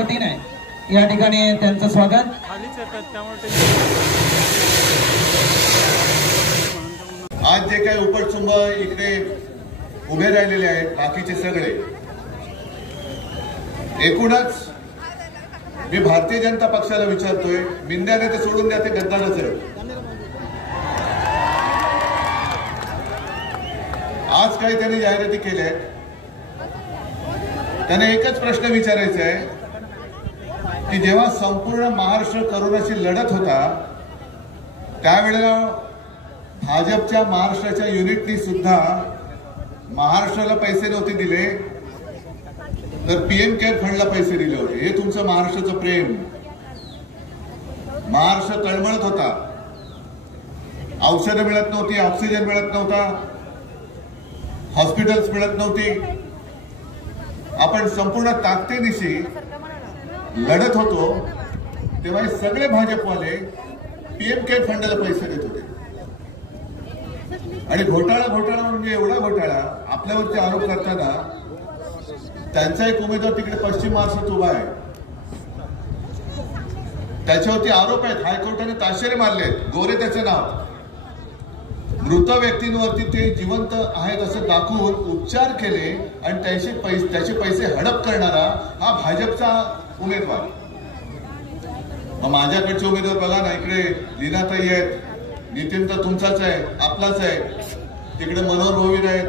वतीने या ठिकाणी त्यांचं स्वागत। आज जे काही उपटसुंब इकडे उभे राहिलेले आहेत बाकीचे सगळे, एकूणच मी भारतीय जनता पक्षाला विचारतोय, मिंद्याने ते सोडून द्या, ते गद्दारच आहे। आज काही त्यांनी जाहिराती केल्या आहेत, त्यांना एकच प्रश्न विचारायचा आहे की जेव्हा संपूर्ण महाराष्ट्र कोरोनाशी लढत होता त्यावेळेला भाजपच्या महाराष्ट्राच्या युनिटनी सुद्धा महाराष्ट्राला पैसे नव्हते दिले, तर पीएम केअर फंडला पैसे दिले होते। हे तुमचं महाराष्ट्राचं प्रेम। महाराष्ट्र तळमळत होता, औषधं मिळत नव्हती, ऑक्सिजन मिळत नव्हता, हॉस्पिटल्स मिळत नव्हती। आपण संपूर्ण ताकदीनिशी लढत होतो तेव्हा हे सगळे भाजपवाले पीएम केअर फंडाला पैसे देत होते। आणि घोटाळा म्हणजे एवढा घोटाळा आपल्यावरती आरोप करताना त्यांचा एक उमेदवार तिकडे पश्चिम महाराष्ट्रात उभा आहे, त्याच्यावरती आरोप आहेत, हायकोर्टाने ताशेरे मारले, गोरे त्याचं नाव, मृत व्यक्तींवरती ते जिवंत आहेत असं दाखवून उपचार केले आणि त्याचे पैसे हडप करणारा हा भाजपचा उमेदवार। मग माझ्याकडचे उमेदवार बघा ना, इकडे लीनाताई आहेत, नितीन तर तुमचाच आहे, आपलाच आहे, तिकडे मनोहर भोईर आहेत,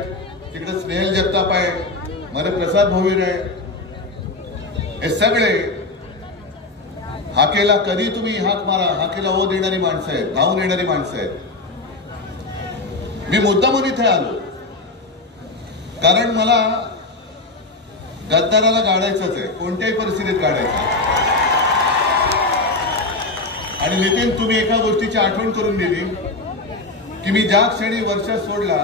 तिकडे स्नेहल जगताप आहे, प्रसाद भोईर आहे। हे सगळे हाकेला कधी तुम्ही हाक मारा, हाकेला ओ देणारी माणसं आहेत, धावून येणारी माणसं आहेत। मी मुद्दामून इथे आलो कारण मला गद्दाराला गाडायचंच आहे, कोणत्याही परिस्थितीत गाडायचं। आणि नितीन, तुम्ही एका गोष्टीची आठवण करून दिली की मी ज्या क्षणी वर्षा सोडला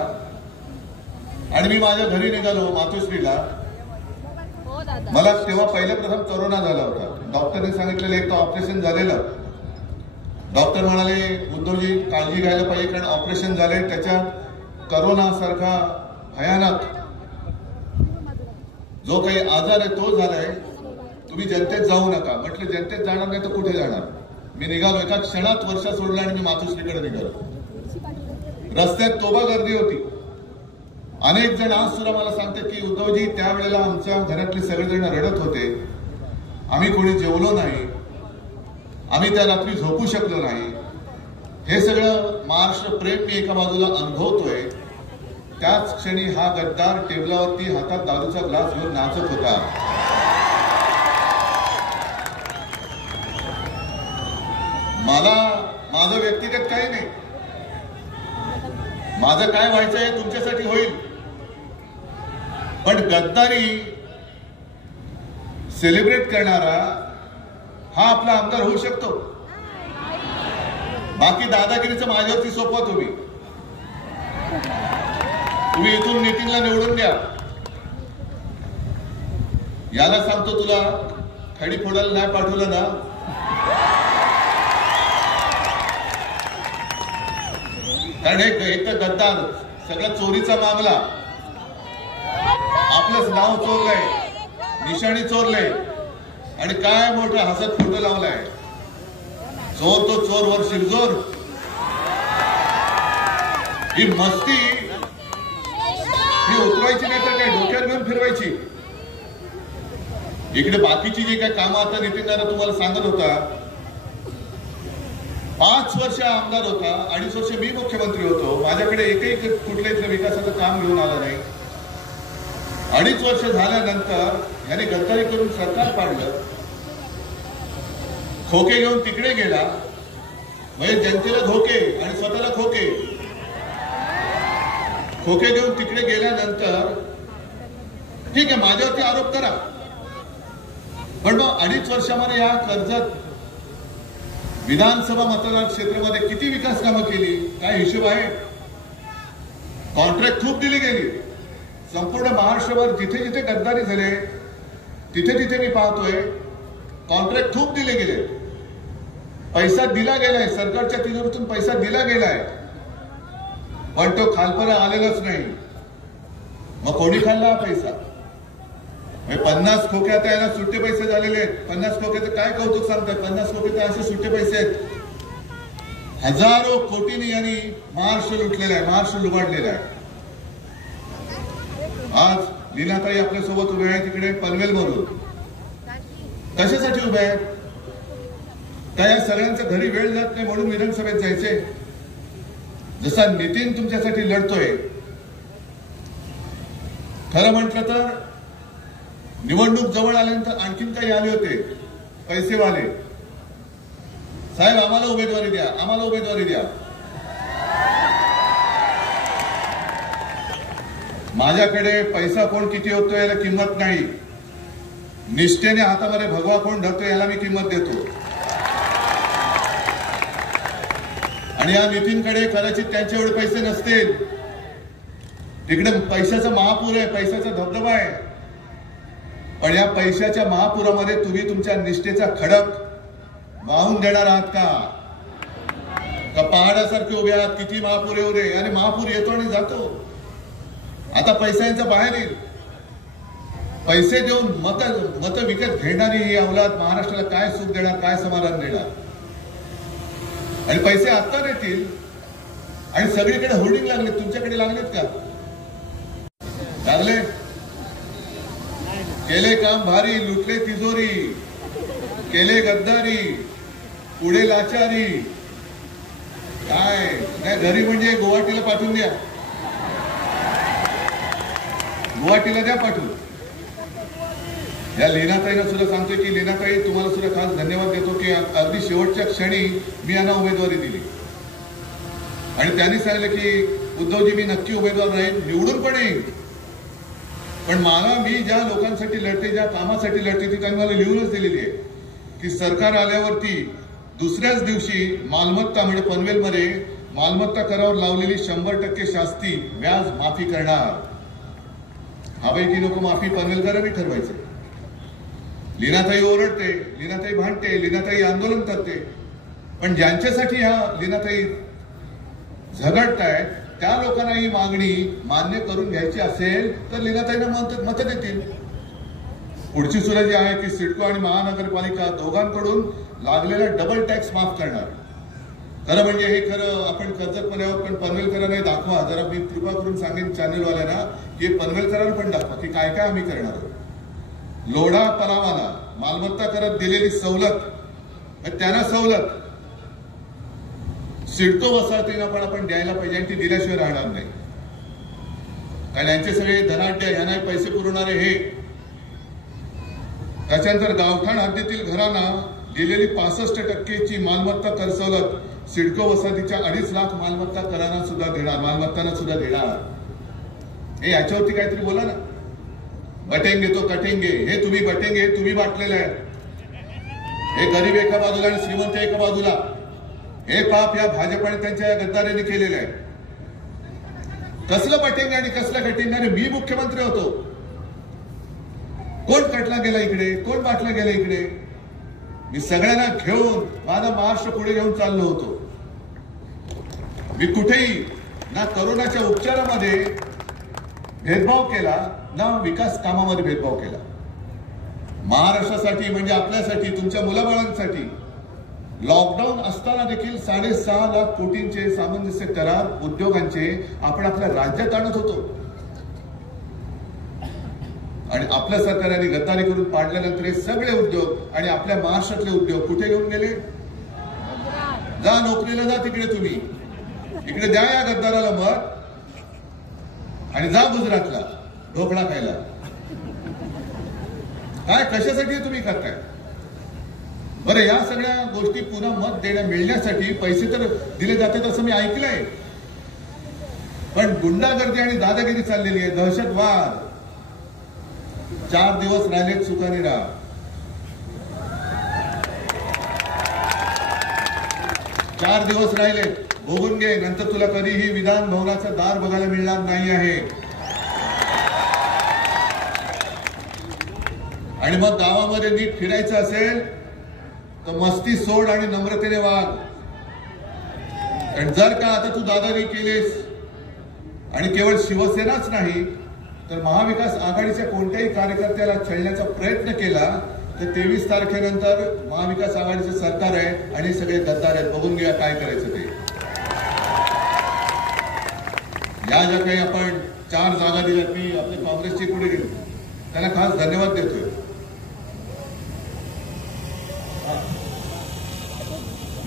आणि मी माझ्या घरी निघालो मातोश्रीला, मला तेव्हा पहिल्या प्रथम कोरोना झाला होता। डॉक्टरने सांगितलेलं एक तर ऑपरेशन झालेलं, डॉक्टर म्हणाले उद्धवजी काळजी घ्यायला पाहिजे कारण ऑपरेशन झाले, त्याच्यात कोरोना सारखा भयानक जो काही आजार आहे तो झालाय, तुम्ही जनतेत जाऊ नका। म्हटलं जनतेत जाणार नाही तर कुठे जाणार। मी निघालो, एका क्षणात वर्षा सोडला आणि मी मातोश्रीकडे निघालो। रस्त्यात तोबा गर्दी होती, अनेक जण आज सुद्धा मला सांगतात की उद्धवजी त्यावेळेला आमच्या घरातले सगळेजण रडत होते, आम्ही कोणी जेवलो नाही, आम्ही त्या रात्री झोपू शकलो नाही। हे सगळं महाराष्ट्र प्रेम मी एका बाजूला अनुभवतोय, त्याच क्षणी हा गद्दार टेबलावरती हातात दारूचा ग्लास घेऊन नाचत होता। मला माझं व्यक्तिगत काही नाही, माझं काय व्हायचं आहे तुमच्यासाठी होईल, पण गद्दारी सेलिब्रेट करणारा हा आपला आमदार होऊ शकतो। बाकी दादागिरीचं माझ्यावरती सोपवा तुम्ही इथून नितीनला निवडून द्या। याला सांगतो तुला खडी फोडायला नाही पाठवलं ना, कारण एक तर गद्दार, सगळा चोरीचा मामला, आपलंच नाव चोरलंय, निशाणी चोरलंय आणि काय मोठं हसत फोटो लावलाय, चोर तो चोर वर शिरजोर। ही मस्ती ही उतरवायची नाही तर काय डोक्यात घेऊन फिरवायची। इकडे बाकीची जी काय कामं आता नितीन दादा तुम्हाला सांगत होता, 5 वर्ष आमदार होता, 2.5 वर्ष मी मुख्यमंत्री होतो, माझ्याकडे एकही कुठल्याही विकासाचं काम घेऊन आलं नाही। 2.5 वर्ष झाल्यानंतर याने गद्दारी करून सरकार पाडलं, खोके घेऊन तिकडे गेला, म्हणजे जनतेला धोके आणि स्वतःला खोके घेऊन तिकडे गेल्यानंतर ठीक आहे माझ्यावरती आरोप करा, पण मग 2.5 वर्षामध्ये या कर्जत विधानसभा मतदार क्षेत्रामध्ये किती विकास कामं केली, काय हिशोब आहे? कॉन्ट्रॅक्ट खूप दिली गेली, संपूर्ण महाराष्ट्रभर जिथे जिथे गद्दारी झाले तिथे तिथे मी पाहतोय कॉन्ट्रॅक्ट खूप दिले गेले, पैसा दिला गेलाय, सरकारच्या तिजोरीतून पैसा दिला गेलाय, पण तो खालपर्यंत आलेलाच नाही। मग कोणी खाल्ला पैसा? 50 खोक्यात आहे ना सुट्टे पैसे झालेले आहेत. 50 खोक्याचं काय कौतुक सांगताय? 50 खोक्याचे असे सुट्टे पैसे आहेत. हजारो कोटींनी यांनी महाराष्ट्र लुटलेला आहे, महाराष्ट्र लुबाडलेला आहे. आज लीनाताई आपल्यासोबत उभे आहे तिकडे पनवेलवरून. कशासाठी उभे आहेत? त्या या सगळ्यांच्या घरी वेळ जात नाही म्हणून विधानसभेत जायचे. जसा नितीन तुमच्यासाठी लढतोय, खरं म्हटलं तर निवडणूक जवळ आल्यानंतर आणखीन काही आले होते पैसेवाले, साहेब आम्हाला उमेदवारी द्या, आम्हाला उमेदवारी द्या. माझ्याकडे पैसा कोण किती होतो याला किंमत नाही, निष्ठेने हातामध्ये भगवा कोण धरतो याला मी किंमत देतो. आणि या नितीनकडे कदाचित त्यांचे एवढे पैसे नसतील, तिकडे पैशाचा महापूर आहे, पैशाचा धबधबा आहे. पण या पैशाच्या महापुरामध्ये तुम्ही तुमच्या निष्ठेचा खडक वाहून देणार आहात का पहाडासारखे उभे आहात? किती महापूर येऊ दे, आणि महापूर येतो आणि जातो. आता पैशांचा बाहेर येईल. पैसे देऊन मत विकत घेणारी ही अवलाद महाराष्ट्राला काय सुख देणार, काय समाधान देणार? आणि पैसे आत्ता देतील आणि सगळीकडे होर्डिंग लागले, तुमच्याकडे लागलेत का? लागले. केले काम भारी, लुटले तिजोरी, केले गद्दारी, पुढे लाचारी. काय नाही, घरी म्हणजे गुवाहाटीला पाठवून द्या, गुवाहाटीला द्या पाठवून. या लीनाताईला सुद्धा सांगतोय की लीनाताई तुम्हाला सुद्धा खास धन्यवाद देतो की अगदी शेवटच्या क्षणी मी यांना उमेदवारी दिली आणि त्यांनी सांगितलं की उद्धवजी मी नक्की उमेदवार राहील, निवडून पण येईल, पण मला मी ज्या लोकांसाठी लढते, ज्या कामासाठी लढते ती त्यांनी मला लिहूनच दिलेली आहे की सरकार आल्यावरती दुसऱ्याच दिवशी मालमत्ता म्हणजे पनवेलमध्ये मालमत्ता करावर लावलेली 100% शास्ती व्याज माफी करणार. हवे की नको माफी पनवेलकरांनी ठरवायचं. लीनाताई ओरडते, लीनाताई भांडते, लीनाताई आंदोलन करते, पण ज्यांच्यासाठी ह्या लीनाताई झगडतायत त्या लोकांना ही मागणी मान्य करून घ्यायची असेल तर लीनाताईंना मत देतील. पुढची सुद्धा जी आहे की सिडको आणि महानगरपालिका दोघांकडून लागलेला डबल टॅक्स माफ करणार. खरं म्हणजे हे खरं आपण कर्जतमध्ये आहोत, पण पनवेलकरांना दाखवा जरा. मी कृपा करून सांगेन चॅनलवाल्यांना की पनवेलकरांना पण दाखवा की काय काय आम्ही करणार आहोत. लोढा परावाला मालमत्ता करत दिलेली सवलत, त्यांना सवलत सिडको वसाहतींना पण आपण द्यायला पाहिजे आणि ती दिल्याशिवाय राहणार नाही. कारण यांचे सगळे धनाढ्य, यांना पैसे पुरवणारे हे. त्याच्यानंतर गावठाण हद्दीतील घरांना दिलेली 65% मालमत्ता कर सवलत सिडको वसाहतीच्या 2.5 लाख मालमत्ता करांना सुद्धा देणार, मालमत्तांना सुद्धा देणार. हे याच्यावरती काहीतरी बोला ना. बटेंगे तो कटेंगे, हे तुम्ही बटेंगे, हे तुम्ही बाटलेलं आहे. हे गरीब एका बाजूला आणि श्रीमंत एका बाजूला. हे पाप या भाजप आणि त्यांच्या गद्दारीने केलेलं आहे. कसलं बटेंगे आणि कसलं कटेंगे? आणि मी मुख्यमंत्री होतो, कोण कटला गेला इकडे, कोण बाटला गेला इकडे? मी सगळ्यांना घेऊन माझा महाराष्ट्र पुढे घेऊन चाललो होतो. मी कुठेही ना करोनाच्या उपचारामध्ये भेदभाव केला ना विकास कामामध्ये भेदभाव केला. महाराष्ट्रासाठी म्हणजे आपल्यासाठी, तुमच्या मुलाबाळांसाठी लॉकडाऊन असताना देखील 6.5 लाख कोटींचे सामंजस्य करार उद्योगांचे आपण आपल्या राज्यात आणत होतो. आणि आपल्या सरकारने गद्दारी करून पाडल्यानंतर हे सगळे उद्योग आणि आपल्या महाराष्ट्रातले उद्योग कुठे घेऊन गेले? जा नोकरीला, जा तिकडे, तुम्ही इकडे द्या या गद्दाराला मत आणि जा गुजरातला ढोकळा खायला. काय कशासाठी तुम्ही करताय? बरं, या सगळ्या गोष्टी पुन्हा मत मिळण्यासाठी पैसे तर दिले जातात असं मी ऐकलंय, पण गुंडागर्दी आणि दादागिरी चाललेली आहे, दहशतवाद. 4 दिवस राहिलेत सुखाने राहा. 4 दिवस राहिले, भोगून घे, नंतर तुला कधीही विधान भवनाचं दार बघायला मिळणार नाही आहे. आणि मग गावामध्ये नीट फिरायचं असेल तर मस्ती सोड आणि नम्रतेने वाग. आणि जर का आता तू दादागिरी केलीस आणि केवळ शिवसेनाच नाही तर महाविकास आघाडीच्या कोणत्याही कार्यकर्त्याला छळण्याचा प्रयत्न केला तर 23 तारखेनंतर महाविकास आघाडीचं सरकार आहे आणि सगळे गद्दार आहेत. बघून घ्या काय करायचं ते. या ज्या काही आपण 4 जागा दिल्यात, मी आपले काँग्रेसचे पुढे गेलो त्यांना खास धन्यवाद देतोय.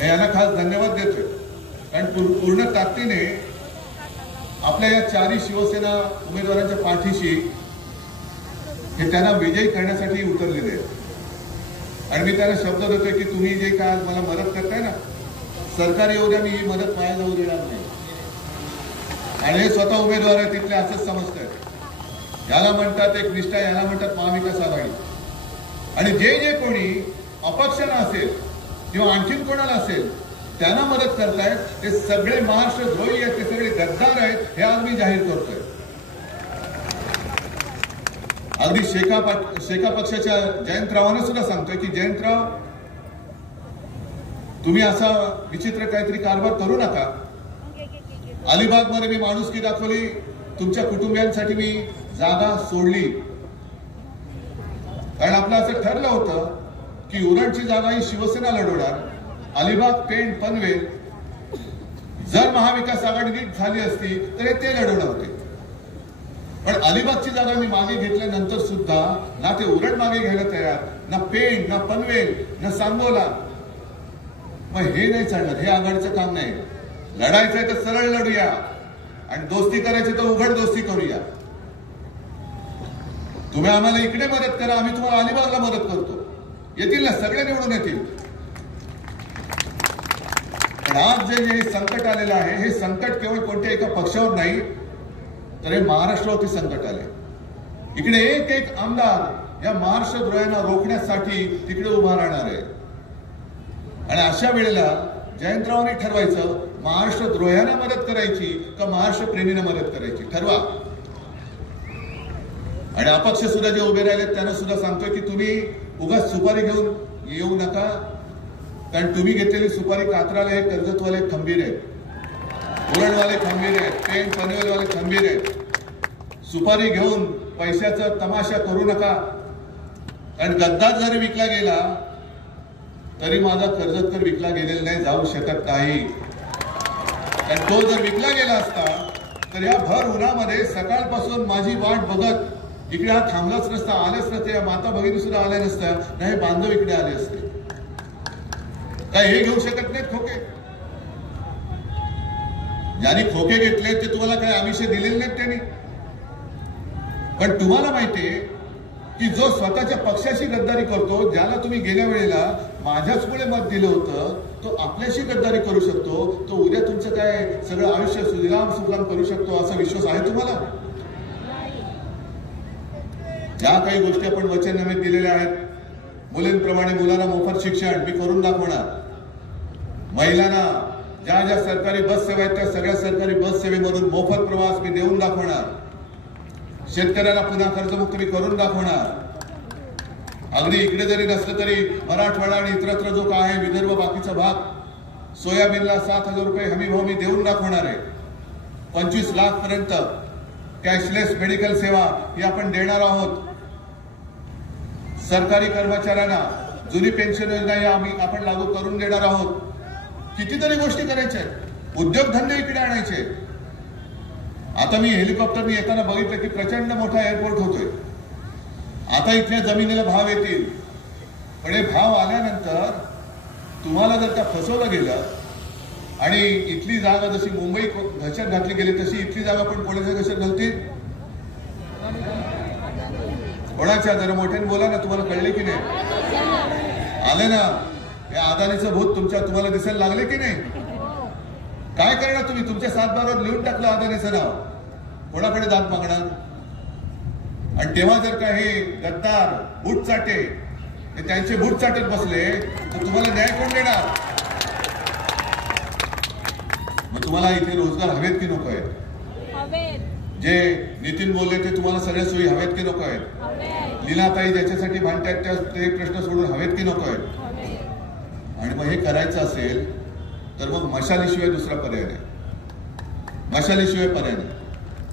यांना खास धन्यवाद देतोय कारण पूर्ण ताकदीने आपल्या या 4 शिवसेना उमेदवारांच्या पाठीशी हे त्यांना विजयी करण्यासाठी उतरलेले आहेत. आणि मी त्यांना शब्द देतोय की तुम्ही जे काय मला मदत करताय ना, सरकारी येऊ द्या, मी ही मदत वाया जाऊ देणार नाही. आणि हे स्वतः उमेदवार आहेत तिथले असंच समजतात. याला म्हणतात एक निष्ठा, याला म्हणतात महाविकास आघाडी. आणि जे जे कोणी अपक्षाला असेल किंवा आणखीन कोणाला असेल त्यांना मदत करतायत ते सगळे महाराष्ट्र द्रोही आहेत, ते सगळे गद्दार आहेत, हे आज मी जाहीर करतोय. अगदी शेका पक्षाच्या जयंतरावांना सुद्धा सांगतोय की जयंतराव, तुम्ही असा विचित्र काहीतरी कारभार करू नका. अलिबागमध्ये मी माणुसकी दाखवली, तुमच्या कुटुंबियांसाठी मी जागा सोडली. कारण आपलं असं ठरलं होतं की उरणची जागा ही शिवसेना लढवणार, अलिबाग, पेण, पनवेल जर महाविकास आघाडी नीट झाली असती तर ते लढवणार होते. पण अलिबागची जागा मी मागे घेतल्यानंतर सुद्धा ना ते उरण मागे घ्यायला तयार, ना पेण, ना पनवेल, ना सांगोला. मग हे नाही चालणार, हे आघाडीचं काम नाही. लढायचंय तर सरळ लढूया आणि दोस्ती करायची तर उघड दोस्ती करूया. तुम्ही आम्हाला इकडे मदत करा, आम्ही तुम्हाला अलिबागला मदत करतो. येतील ना, सगळे निवडून येतील. पण आज जे संकट आलेलं आहे, हे संकट केवळ कोणत्या एका पक्षावर नाही तर हे महाराष्ट्रावरती संकट आले. इकडे एक एक आमदार या महाराष्ट्र द्रोह्यांना रोखण्यासाठी तिकडे उभा राहणार आहे. आणि अशा वेळेला जयंतरावांनी ठरवायचं महाराष्ट्र द्रोह्यांना मदत करायची का महाराष्ट्र प्रेमींना मदत करायची, ठरवा. आणि अपक्ष सुद्धा जे उभे राहिले त्यांना सुद्धा सांगतोय की तुम्ही उगाच सुपारी घेऊन येऊ नका. कारण तुम्ही घेतलेली सुपारी कात्राले, कर्जतवाले खंबीर आहेत, उरणवाले खंबीर आहेत, पेण पनवेलवाले खंबीर आहेत. सुपारी घेऊन पैशाचा तमाशा करू नका. कारण गद्दार जरी विकला गेला तरी माझा कर्जतकर विकला गेलेला नाही, जाऊ शकत नाही. कारण तो जर विकला गेला असता तर या भर उन्हामध्ये सकाळपासून माझी वाट बघत इकडे हा थांबलाच नसता, आलेच नसते. या माता भगिनी सुद्धा आल्या नसत्या, नाही बांधव इकडे आले असते. काय हे घेऊ शकत नाहीत खोके? ज्यांनी खोके घेतले ते तुम्हाला काय आमिषे दिलेले नाहीत त्यांनी. पण तुम्हाला माहितीये की जो स्वतःच्या पक्षाशी गद्दारी करतो, ज्याला तुम्ही गेल्या वेळेला माझ्याच पुढे मत दिलं होतं, तो आपल्याशी गद्दारी करू शकतो, तो उद्या तुमचं काय सगळं आयुष्य सुजलाम सुफलाम करू शकतो असा विश्वास आहे तुम्हाला? ज्या काही गोष्टी आपण वचननामे दिलेल्या आहेत, मुलींप्रमाणे मुलांना मोफत शिक्षण मी करून दाखवणार. महिलांना ज्या ज्या सरकारी बस सेवा आहेत त्या सगळ्या सरकारी बस सेवेमधून मोफत प्रवास मी देऊन दाखवणार. शेतकऱ्याला पुन्हा कर्जमुक्त मी करून दाखवणार. अगदी इकडे जरी नसलं तरी मराठवाडा आणि इतरत्र जो काय आहे विदर्भ बाकीचा भाग, सोयाबीनला 7,000 रुपये हमी भाव मी देऊन दाखवणार आहे. 25 लाख पर्यंत कॅशलेस मेडिकल सेवा ही आपण देणार आहोत. सरकारी कर्मचाऱ्यांना जुनी पेन्शन योजना ही आपण लागू करून देणार आहोत. कितीतरी गोष्टी करायच्या आहेत, उद्योगधंदे इकडे आणायचे. आता मी हेलिकॉप्टरने येताना बघितलं की प्रचंड मोठा एअरपोर्ट होतोय. आता इथल्या जमिनीला भाव येतील, पण हे भाव आल्यानंतर तुम्हाला जर का फसवलं गेलं आणि इथली जागा जशी मुंबई घशात घातली गेली तशी इथली जागा पण कोणाच्या घशात घालतील? कोणाच्या? जरा मोठ्याने बोला ना, तुम्हाला कळले की नाही? आले ना हे अदानीचं भूत तुम्हाला दिसायला लागले की नाही? काय करणार तुम्ही? तुमच्या 7 बारावर लिहून टाकलं अदानीचं नाव, कोणाकडे दाद मागणार? आणि तेव्हा जर का हे गद्दार बूट चाटे हे त्यांचे बूट चाटत बसले तर तुम्हाला न्याय कोण देणार? मग तुम्हाला इथे रोजगार हवेत की नको आहेत? जे नितीन बोलले ते तुम्हाला सगळ्या सोयी हवेत की नको आहेत? लीलाताई ज्याच्यासाठी भांडतात ते प्रश्न सोडून हवेत की नको आहेत? आणि मग हे करायचं असेल तर मग मशालीशिवाय दुसरा पर्याय नाही. मशालीशिवाय पर्याय नाही.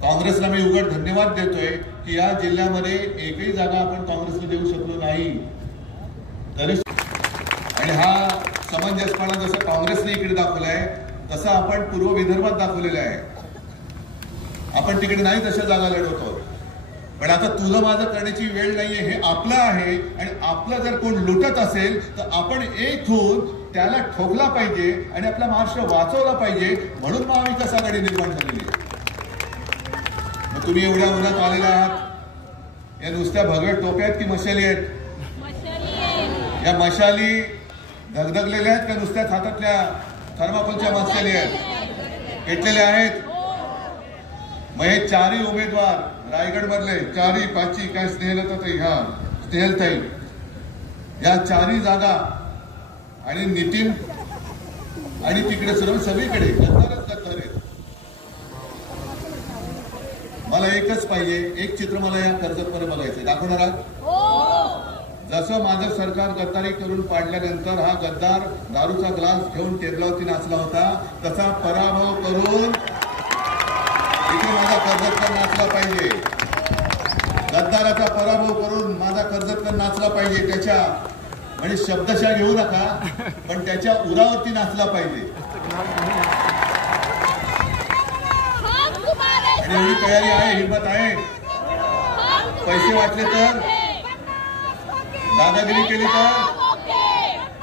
काँग्रेसला मी उघड धन्यवाद देतोय की या जिल्ह्यामध्ये एकही जागा आपण काँग्रेसला देऊ शकलो नाही. तरी आणि हा समंजसपणा जसं काँग्रेसने इकडे दाखवलाय तसं आपण पूर्व विदर्भात दाखवलेला आहे. आपण तिकडे नाही तशा जागा लढवतो. पण आता तुझं माझं करण्याची वेळ नाहीये, हे आपलं आहे. आणि आपलं जर कोण लुटत असेल तर आपण एक होऊन त्याला ठोकला पाहिजे आणि आपला महाराष्ट्र वाचवला पाहिजे. म्हणून महाविकास आघाडी निर्माण झालेली आहे. मग तुम्ही एवढ्या उन्हात आलेला आहात, या नुसत्या भगव्या टोप्या आहेत की मशाली आहेत? या मशाली धगधगलेल्या आहेत का नुसत्या हातातल्या थर्माकोलच्या मशाली आहेत? पेटलेल्या आहेत. मग हे चारही उमेदवार रायगड मधले चारही पाचही काय स्नेहलताई, हा स्नेहलताई, या चारही जागा आणि नितीन आणि तिकडे सर्व सगळीकडे गद्दारच गद्दार आहेत. मला एकच पाहिजे, एक चित्र मला या कर्जतमध्ये बघायचं. दाखवणार आहात? जसं माझं सरकार गद्दारी करून पाडल्यानंतर हा गद्दार दारूचा ग्लास घेऊन टेबलावरती नाचला होता, तसा पराभव करून इथे माझा कर्जतकर नाचला पाहिजे. गद्दाराचा पराभव करून माझा कर्जतकर नाचला पाहिजे. त्याच्या म्हणजे शब्दशः घेऊ नका, पण त्याच्या उरावरती नाचला पाहिजे. आणि एवढी तयारी आहे, हिंमत आहे. पैसे वाटले तर, दादागिरी केली तर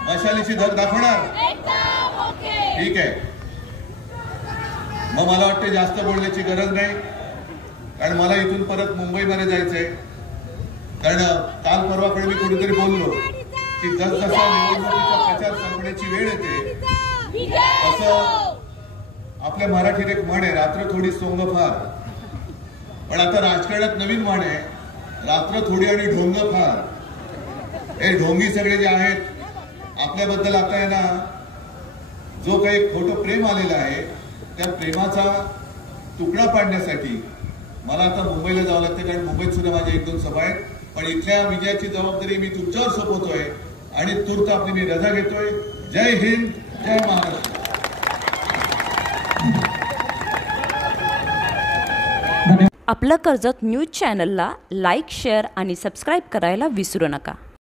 मशालीची धग दाखवणार. ठीक आहे. मग मला वाटतं जास्त बोलण्याची गरज नाही, कारण मला इथून परत मुंबईमध्ये जायचंय. कारण काल परवाकडे मी कुठेतरी बोललो की जसजसा निवडणुकीचा प्रचार संपण्याची वेळ येते तसं आपल्या मराठीत एक म्हण आहे, रात्र थोडी सोंग फार. पण आता राजकारणात नवीन म्हण आहे, रात्र थोडी आणि ढोंग फार. हे ढोंगी सगळे जे आहेत आपल्याबद्दल आता आहे ना, जो काही खोटं प्रेम आलेलं आहे त्या प्रेमाचा तुकडा पाडण्यासाठी मला आता मुंबईला जावं लागतं. कारण मुंबईत सुद्धा माझ्या 1-2 सभा आहेत. पण इथल्या विजयाची जबाबदारी मी तुमच्यावर सोपवतोय आणि तूर्त आपली मी रजा घेतोय. जय हिंद, जय महाराष्ट्र. आपलं कर्जत न्यूज चॅनलला लाईक, शेअर आणि सबस्क्राईब करायला विसरू नका.